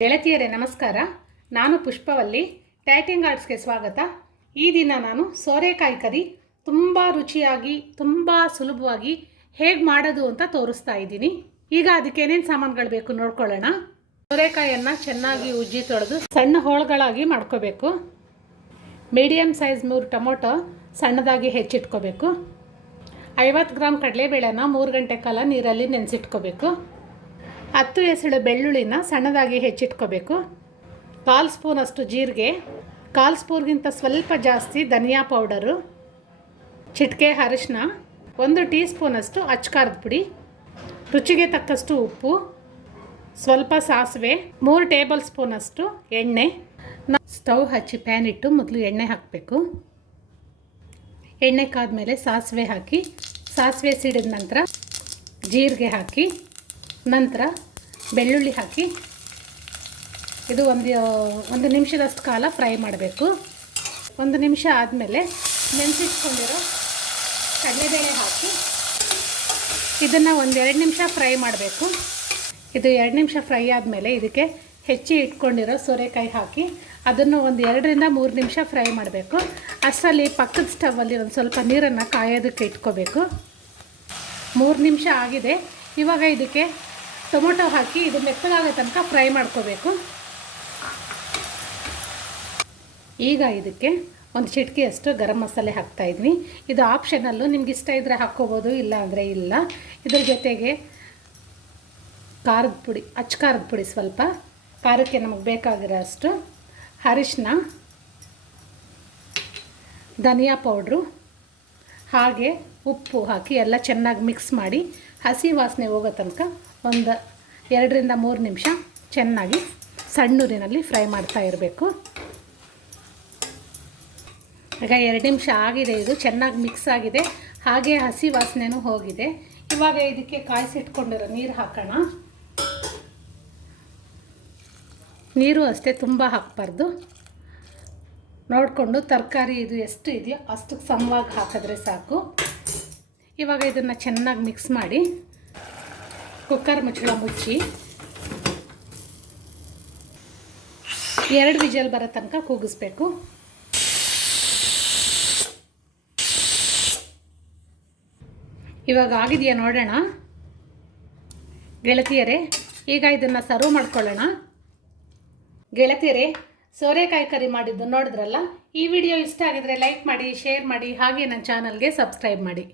ಗೆಳತಿಯರೇ ನಮಸ್ಕಾರ. ನಾನು ಪುಷ್ಪವಲ್ಲಿ. ಟೈಟಿಂಗ್ ಆರ್ಟ್ಸ್ಗೆ ಸ್ವಾಗತ. ಈ ದಿನ ನಾನು ಸೋರೆಕಾಯಿ ಕರಿ ತುಂಬ ರುಚಿಯಾಗಿ ತುಂಬ ಸುಲಭವಾಗಿ ಹೇಗೆ ಮಾಡೋದು ಅಂತ ತೋರಿಸ್ತಾ ಇದ್ದೀನಿ. ಈಗ ಅದಕ್ಕೆ ಏನೇನು ಸಾಮಾನುಗಳು ಬೇಕು ನೋಡ್ಕೊಳ್ಳೋಣ. ಸೋರೆಕಾಯಿಯನ್ನು ಚೆನ್ನಾಗಿ ಉಜ್ಜಿ ತೊಳೆದು ಸಣ್ಣ ಹೋಳುಗಳಾಗಿ ಮಾಡ್ಕೋಬೇಕು. ಮೀಡಿಯಮ್ ಸೈಜ್ 3 ಟೊಮೊಟೊ ಸಣ್ಣದಾಗಿ ಹೆಚ್ಚಿಟ್ಕೋಬೇಕು. 50 ಗ್ರಾಮ್ ಕಡಲೆಬೇಳೆನ 3 ಗಂಟೆ ಕಾಲ ನೀರಲ್ಲಿ ನೆನೆಸಿಟ್ಕೋಬೇಕು. 10 ಎಸಳು ಬೆಳ್ಳುಳ್ಳಿನ ಸಣ್ಣದಾಗಿ ಹೆಚ್ಚಿಟ್ಕೋಬೇಕು. 1/4 ಸ್ಪೂನಷ್ಟು ಜೀರಿಗೆ, 1/4 ಸ್ಪೂನ್ಗಿಂತ ಸ್ವಲ್ಪ ಜಾಸ್ತಿ ಧನಿಯಾ ಪೌಡರು, ಚಿಟಿಕೆ ಅರಿಶಿನ, 1 ಟೀ ಸ್ಪೂನಷ್ಟು ಅಚ್ಚಕಾರದ ಪುಡಿ, ರುಚಿಗೆ ತಕ್ಕಷ್ಟು ಉಪ್ಪು, ಸ್ವಲ್ಪ ಸಾಸಿವೆ, 3 ಟೇಬಲ್ ಸ್ಪೂನಷ್ಟು ಎಣ್ಣೆ. ಸ್ಟವ್ ಹಚ್ಚಿ ಪ್ಯಾನ್ ಇಟ್ಟು ಮೊದಲು ಎಣ್ಣೆ ಹಾಕಬೇಕು. ಎಣ್ಣೆ ಕಾದ್ಮೇಲೆ ಸಾಸಿವೆ ಹಾಕಿ, ಸಾಸಿವೆ ಸಿಡಿದ ನಂತರ ಜೀರಿಗೆ ಹಾಕಿ, ನಂತರ ಬೆಳ್ಳುಳ್ಳಿ ಹಾಕಿ ಇದು ಒಂದು ನಿಮಿಷದಷ್ಟು ಕಾಲ ಫ್ರೈ ಮಾಡಬೇಕು. 1 ನಿಮಿಷ ಆದಮೇಲೆ ನೆನೆಸಿಟ್ಕೊಂಡಿರೋ ಕಡಲೆಬೇಳೆ ಹಾಕಿ ಇದನ್ನು 1-2 ನಿಮಿಷ ಫ್ರೈ ಮಾಡಬೇಕು. ಇದು 2 ನಿಮಿಷ ಫ್ರೈ ಆದಮೇಲೆ ಇದಕ್ಕೆ ಹೆಚ್ಚಿ ಇಟ್ಕೊಂಡಿರೋ ಸೋರೆಕಾಯಿ ಹಾಕಿ ಅದನ್ನು 2-3 ನಿಮಿಷ ಫ್ರೈ ಮಾಡಬೇಕು. ಅಷ್ಟರಲ್ಲಿ ಪಕ್ಕದ ಸ್ಟವಲ್ಲಿ ಒಂದು ಸ್ವಲ್ಪ ನೀರನ್ನು ಕಾಯೋದಕ್ಕೆ ಇಟ್ಕೋಬೇಕು. 3 ನಿಮಿಷ ಆಗಿದೆ. ಇವಾಗ ಇದಕ್ಕೆ ಟೊಮೊಟೊ ಹಾಕಿ ಇದು ಮೆತ್ತಗಾಗೋ ತನಕ ಫ್ರೈ ಮಾಡ್ಕೋಬೇಕು. ಈಗ ಇದಕ್ಕೆ ಒಂದು ಚಿಟಿಕೆಯಷ್ಟು ಗರಂ ಮಸಾಲೆ ಹಾಕ್ತಾಯಿದ್ವಿ. ಇದು ಆಪ್ಷನಲ್ಲು, ನಿಮ್ಗೆ ಇಷ್ಟ ಇದ್ದರೆ ಹಾಕ್ಕೋಬೋದು, ಇಲ್ಲ ಅಂದರೆ ಇಲ್ಲ. ಇದ್ರ ಜೊತೆಗೆ ಖಾರದ ಪುಡಿ, ಅಚ್ಚಕಾರದ ಪುಡಿ, ಸ್ವಲ್ಪ ಖಾರಕ್ಕೆ ನಮಗೆ ಬೇಕಾಗಿರೋ ಅಷ್ಟು, ಅರಿಶಿನ, ಧನಿಯಾ ಪೌಡ್ರು, ಹಾಗೆ ಉಪ್ಪು ಹಾಕಿ ಎಲ್ಲ ಚೆನ್ನಾಗಿ ಮಿಕ್ಸ್ ಮಾಡಿ ಹಸಿ ವಾಸನೆ ಹೋಗೋ ತನಕ 2-3 ನಿಮಿಷ ಚೆನ್ನಾಗಿ ಸಣ್ಣೂರಿನಲ್ಲಿ ಫ್ರೈ ಮಾಡ್ತಾ ಇರಬೇಕು. ಈಗ 2 ನಿಮಿಷ ಆಗಿದೆ. ಇದು ಚೆನ್ನಾಗಿ ಮಿಕ್ಸ್ ಆಗಿದೆ, ಹಾಗೆ ಹಸಿ ವಾಸನೆನೂ ಹೋಗಿದೆ. ಇವಾಗ ಇದಕ್ಕೆ ಕಾಯಿಸಿಟ್ಕೊಂಡಿರೋ ನೀರು ಹಾಕೋಣ. ನೀರು ಅಷ್ಟೇ ತುಂಬ ಹಾಕಬಾರ್ದು, ನೋಡಿಕೊಂಡು ತರಕಾರಿ ಇದು ಎಷ್ಟು ಇದೆಯೋ ಅಷ್ಟಕ್ಕೆ ಸಮವಾಗಿ ಹಾಕಿದ್ರೆ ಸಾಕು. ಇವಾಗ ಇದನ್ನು ಚೆನ್ನಾಗಿ ಮಿಕ್ಸ್ ಮಾಡಿ ಕುಕ್ಕರ್ ಮುಚ್ಚಳ ಮುಚ್ಚಿ 2 ವಿಜಲ್ ಬರೋ ತನಕ ಕೂಗಿಸ್ಬೇಕು. ಇವಾಗ ಆಗಿದೆಯಾ ನೋಡೋಣ ಗೆಳತಿಯರೇ. ಈಗ ಇದನ್ನು ಸರ್ವ್ ಮಾಡ್ಕೊಳ್ಳೋಣ. ಗೆಳತಿಯರೇ, ಸೋರೆಕಾಯಿ ಕರಿ ಮಾಡಿದ್ದು ನೋಡಿದ್ರಲ್ಲ. ಈ ವಿಡಿಯೋ ಇಷ್ಟ ಆಗಿದ್ರೆ ಲೈಕ್ ಮಾಡಿ, ಶೇರ್ ಮಾಡಿ, ಹಾಗೆ ನನ್ನ ಚಾನಲ್ಗೆ ಸಬ್ಸ್ಕ್ರೈಬ್ ಮಾಡಿ.